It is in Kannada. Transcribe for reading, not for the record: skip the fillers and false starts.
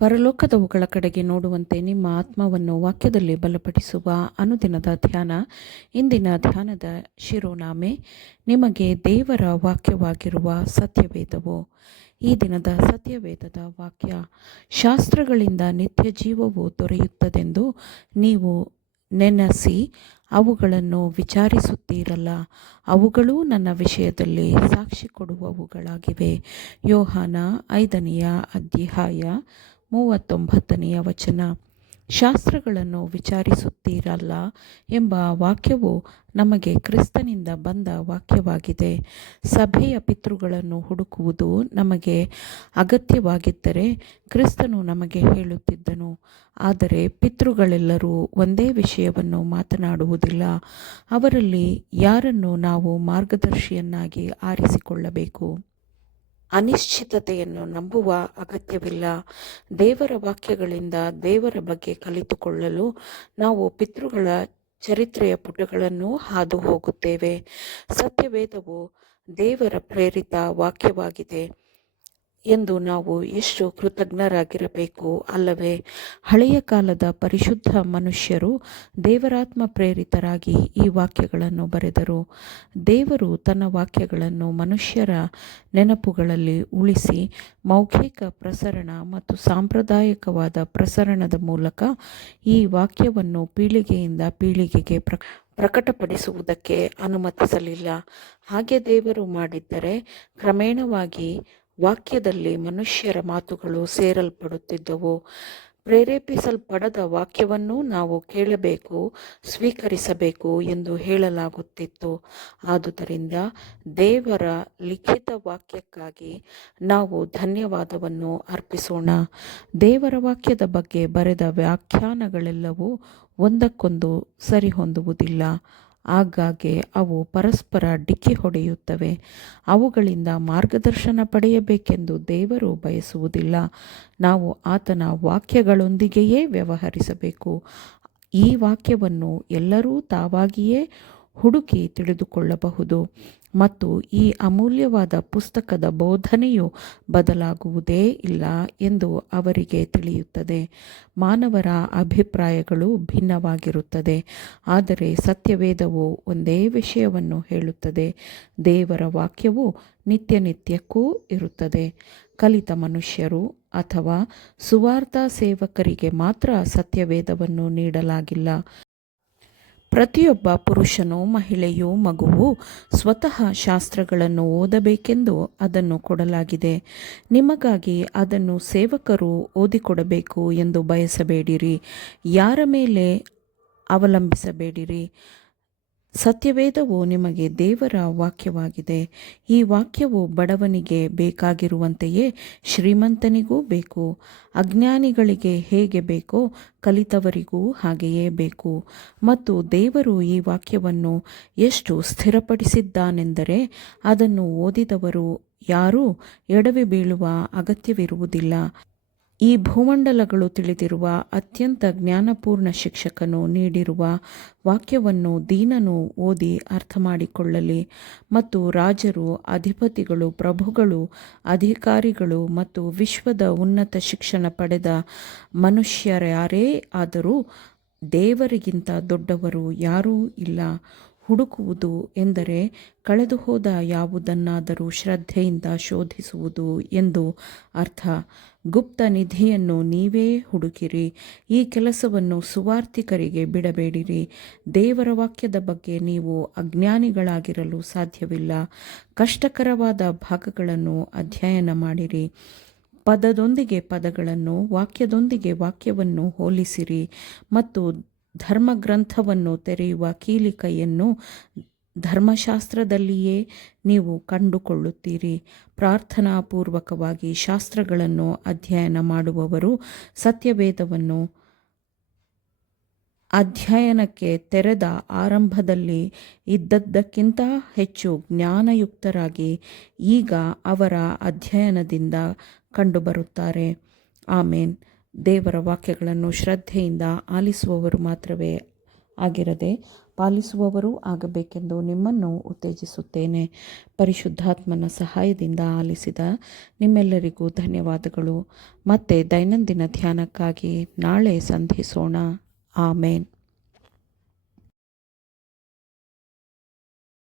ಪರಲೋಕದವುಗಳ ಕಡೆಗೆ ನೋಡುವಂತೆ ನಿಮ್ಮ ಆತ್ಮವನ್ನು ವಾಕ್ಯದಲ್ಲಿ ಬಲಪಡಿಸುವ ಅನುದಿನದ ಧ್ಯಾನ. ಇಂದಿನ ಧ್ಯಾನದ ಶಿರೋನಾಮೆ, ನಿಮಗೆ ದೇವರ ವಾಕ್ಯವಾಗಿರುವ ಸತ್ಯವೇದವು. ಈ ದಿನದ ಸತ್ಯವೇದದ ವಾಕ್ಯ, ಶಾಸ್ತ್ರಗಳಿಂದ ನಿತ್ಯ ಜೀವವು ದೊರೆಯುತ್ತದೆಂದು ನೀವು ನೆನಸಿ ಅವುಗಳನ್ನು ವಿಚಾರಿಸುತ್ತೀರಲ್ಲ, ಅವುಗಳೂ ನನ್ನ ವಿಷಯದಲ್ಲಿ ಸಾಕ್ಷಿ ಕೊಡುವವುಗಳಾಗಿವೆ. ಯೋಹಾನ 5ನೇ ಅಧ್ಯಾಯ 39ನೇ ವಚನ. ಶಾಸ್ತ್ರಗಳನ್ನು ವಿಚಾರಿಸುತ್ತೀರಲ್ಲ ಎಂಬ ವಾಕ್ಯವು ನಮಗೆ ಕ್ರಿಸ್ತನಿಂದ ಬಂದ ವಾಕ್ಯವಾಗಿದೆ. ಸಭೆಯ ಪಿತೃಗಳನ್ನು ಹುಡುಕುವುದು ನಮಗೆ ಅಗತ್ಯವಾಗಿದ್ದರೆ ಕ್ರಿಸ್ತನು ನಮಗೆ ಹೇಳುತ್ತಿದ್ದನು. ಆದರೆ ಪಿತೃಗಳೆಲ್ಲರೂ ಒಂದೇ ವಿಷಯವನ್ನು ಮಾತನಾಡುವುದಿಲ್ಲ. ಅವರಲ್ಲಿ ಯಾರನ್ನು ನಾವು ಮಾರ್ಗದರ್ಶಿಯನ್ನಾಗಿ ಆರಿಸಿಕೊಳ್ಳಬೇಕು? ಅನಿಶ್ಚಿತತೆಯನ್ನು ನಂಬುವ ಅಗತ್ಯವಿಲ್ಲ. ದೇವರ ವಾಕ್ಯಗಳಿಂದ ದೇವರ ಬಗ್ಗೆ ಕಲಿತುಕೊಳ್ಳಲು ನಾವು ಪಿತೃಗಳ ಚರಿತ್ರೆಯ ಪುಟಗಳನ್ನು ಹಾದು ಹೋಗುತ್ತೇವೆ. ಸತ್ಯವೇದವು ದೇವರ ಪ್ರೇರಿತ ವಾಕ್ಯವಾಗಿದೆ ಎಂದು ನಾವು ಎಷ್ಟು ಕೃತಜ್ಞರಾಗಿರಬೇಕು ಅಲ್ಲವೇ? ಹಳೆಯ ಕಾಲದ ಪರಿಶುದ್ಧ ಮನುಷ್ಯರು ದೇವರಾತ್ಮ ಪ್ರೇರಿತರಾಗಿ ಈ ವಾಕ್ಯಗಳನ್ನು ಬರೆದರು. ದೇವರು ತನ್ನ ವಾಕ್ಯಗಳನ್ನು ಮನುಷ್ಯರ ನೆನಪುಗಳಲ್ಲಿ ಉಳಿಸಿ ಮೌಖಿಕ ಪ್ರಸರಣ ಮತ್ತು ಸಾಂಪ್ರದಾಯಿಕವಾದ ಪ್ರಸರಣದ ಮೂಲಕ ಈ ವಾಕ್ಯವನ್ನು ಪೀಳಿಗೆಯಿಂದ ಪೀಳಿಗೆಗೆ ಪ್ರಕಟಪಡಿಸುವುದಕ್ಕೆ ಅನುಮತಿಸಲಿಲ್ಲ. ಹಾಗೆ ದೇವರು ಮಾಡಿದ್ದರೆ ಕ್ರಮೇಣವಾಗಿ ವಾಕ್ಯದಲ್ಲಿ ಮನುಷ್ಯರ ಮಾತುಗಳು ಸೇರಲ್ಪಡುತ್ತಿದ್ದವು. ಪ್ರೇರೇಪಿಸಲ್ಪಡದ ವಾಕ್ಯವನ್ನು ನಾವು ಕೇಳಬೇಕು, ಸ್ವೀಕರಿಸಬೇಕು ಎಂದು ಹೇಳಲಾಗುತ್ತಿತ್ತು. ಆದುದರಿಂದ ದೇವರ ಲಿಖಿತ ವಾಕ್ಯಕ್ಕಾಗಿ ನಾವು ಧನ್ಯವಾದವನ್ನು ಅರ್ಪಿಸೋಣ. ದೇವರ ವಾಕ್ಯದ ಬಗ್ಗೆ ಬರೆದ ವ್ಯಾಖ್ಯಾನಗಳೆಲ್ಲವೂ ಒಂದಕ್ಕೊಂದು ಸರಿಹೊಂದುವುದಿಲ್ಲ. ಆಗಾಗ್ಗೆ ಅವು ಪರಸ್ಪರ ಡಿಕ್ಕಿ ಹೊಡೆಯುತ್ತವೆ. ಅವುಗಳಿಂದ ಮಾರ್ಗದರ್ಶನ ಪಡೆಯಬೇಕೆಂದು ದೇವರು ಬಯಸುವುದಿಲ್ಲ. ನಾವು ಆತನ ವಾಕ್ಯಗಳೊಂದಿಗೆಯೇ ವ್ಯವಹರಿಸಬೇಕು. ಈ ವಾಕ್ಯವನ್ನು ಎಲ್ಲರೂ ತಾವಾಗಿಯೇ ಹುಡುಕಿ ತಿಳಿದುಕೊಳ್ಳಬಹುದು ಮತ್ತು ಈ ಅಮೂಲ್ಯವಾದ ಪುಸ್ತಕದ ಬೋಧನೆಯು ಬದಲಾಗುವುದೇ ಇಲ್ಲ ಎಂದು ಅವರಿಗೆ ತಿಳಿಯುತ್ತದೆ. ಮಾನವರ ಅಭಿಪ್ರಾಯಗಳು ಭಿನ್ನವಾಗಿರುತ್ತದೆ, ಆದರೆ ಸತ್ಯವೇದವು ಒಂದೇ ವಿಷಯವನ್ನು ಹೇಳುತ್ತದೆ. ದೇವರ ವಾಕ್ಯವು ನಿತ್ಯಕ್ಕೂ ಇರುತ್ತದೆ. ಕಲಿತ ಮನುಷ್ಯರು ಅಥವಾ ಸುವಾರ್ಥ ಸೇವಕರಿಗೆ ಮಾತ್ರ ಸತ್ಯವೇದವನ್ನು ನೀಡಲಾಗಿಲ್ಲ. ಪ್ರತಿಯೊಬ್ಬ ಪುರುಷನು, ಮಹಿಳೆಯು, ಮಗುವು ಸ್ವತಃ ಶಾಸ್ತ್ರಗಳನ್ನು ಓದಬೇಕೆಂದು ಅದನ್ನು ಕೊಡಲಾಗಿದೆ. ನಿಮಗಾಗಿ ಅದನ್ನು ಸೇವಕರು ಓದಿಕೊಡಬೇಕು ಎಂದು ಬಯಸಬೇಡಿರಿ. ಯಾರ ಮೇಲೆ ಅವಲಂಬಿಸಬೇಡಿರಿ. ಸತ್ಯವೇದವು ನಿಮಗೆ ದೇವರ ವಾಕ್ಯವಾಗಿದೆ. ಈ ವಾಕ್ಯವು ಬಡವನಿಗೆ ಬೇಕಾಗಿರುವಂತೆಯೇ ಶ್ರೀಮಂತನಿಗೂ ಬೇಕು. ಅಜ್ಞಾನಿಗಳಿಗೆ ಹೇಗೆ ಬೇಕೋ ಕಲಿತವರಿಗೂ ಹಾಗೆಯೇ ಬೇಕು. ಮತ್ತು ದೇವರು ಈ ವಾಕ್ಯವನ್ನು ಎಷ್ಟು ಸ್ಥಿರಪಡಿಸಿದ್ದಾನೆಂದರೆ ಅದನ್ನು ಓದಿದವರು ಯಾರೂ ಎಡವಿ ಬೀಳುವ ಅಗತ್ಯವಿರುವುದಿಲ್ಲ. ಈ ಭೂಮಂಡಲಗಳು ತಿಳಿದಿರುವ ಅತ್ಯಂತ ಜ್ಞಾನಪೂರ್ಣ ಶಿಕ್ಷಕನು ನೀಡಿರುವ ವಾಕ್ಯವನ್ನು ದೀನನು ಓದಿ ಅರ್ಥ ಮಾಡಿಕೊಳ್ಳಲಿ. ಮತ್ತು ರಾಜರು, ಅಧಿಪತಿಗಳು, ಪ್ರಭುಗಳು, ಅಧಿಕಾರಿಗಳು ಮತ್ತು ವಿಶ್ವದ ಉನ್ನತ ಶಿಕ್ಷಣ ಪಡೆದ ಮನುಷ್ಯರ್ಯಾರೇ ಆದರೂ ದೇವರಿಗಿಂತ ದೊಡ್ಡವರು ಯಾರೂ ಇಲ್ಲ. ಹುಡುಕುವುದು ಎಂದರೆ ಕಳೆದುಹೋದ ಯಾವುದನ್ನಾದರೂ ಶ್ರದ್ಧೆಯಿಂದ ಶೋಧಿಸುವುದು ಎಂದು ಅರ್ಥ. ಗುಪ್ತ ನಿಧಿಯನ್ನು ನೀವೇ ಹುಡುಕಿರಿ. ಈ ಕೆಲಸವನ್ನು ಸುವಾರ್ತಿಕರಿಗೆ ಬಿಡಬೇಡಿರಿ. ದೇವರ ವಾಕ್ಯದ ಬಗ್ಗೆ ನೀವು ಅಜ್ಞಾನಿಗಳಾಗಿರಲು ಸಾಧ್ಯವಿಲ್ಲ. ಕಷ್ಟಕರವಾದ ಭಾಗಗಳನ್ನು ಅಧ್ಯಯನ ಮಾಡಿರಿ. ಪದದೊಂದಿಗೆ ಪದಗಳನ್ನು, ವಾಕ್ಯದೊಂದಿಗೆ ವಾಕ್ಯವನ್ನು ಹೋಲಿಸಿರಿ ಮತ್ತು ಧರ್ಮಗ್ರಂಥವನ್ನು ತೆರೆಯುವ ಕೀಲಿಕೈಯನ್ನು ಧರ್ಮಶಾಸ್ತ್ರದಲ್ಲಿಯೇ ನೀವು ಕಂಡುಕೊಳ್ಳುತ್ತೀರಿ. ಪ್ರಾರ್ಥನಾಪೂರ್ವಕವಾಗಿ ಶಾಸ್ತ್ರಗಳನ್ನು ಅಧ್ಯಯನ ಮಾಡುವವರು ಸತ್ಯವೇದವನ್ನು ಅಧ್ಯಯನಕ್ಕೆ ತೆರೆದ ಆರಂಭದಲ್ಲಿ ಇದ್ದದ್ದಕ್ಕಿಂತ ಹೆಚ್ಚು ಜ್ಞಾನಯುಕ್ತರಾಗಿ ಈಗ ಅವರ ಅಧ್ಯಯನದಿಂದ ಕಂಡುಬರುತ್ತಾರೆ. ಆಮೇನ್. ದೇವರ ವಾಕ್ಯಗಳನ್ನು ಶ್ರದ್ಧೆಯಿಂದ ಆಲಿಸುವವರು ಮಾತ್ರವೇ ಆಗಿರದೆ ಪಾಲಿಸುವವರೂ ಆಗಬೇಕೆಂದು ನಿಮ್ಮನ್ನು ಉತ್ತೇಜಿಸುತ್ತೇನೆ. ಪರಿಶುದ್ಧಾತ್ಮನ ಸಹಾಯದಿಂದ ಆಲಿಸಿದ ನಿಮ್ಮೆಲ್ಲರಿಗೂ ಧನ್ಯವಾದಗಳು. ಮತ್ತೆ ದೈನಂದಿನ ಧ್ಯಾನಕ್ಕಾಗಿ ನಾಳೆ ಸಂಧಿಸೋಣ. ಆಮೇನ್.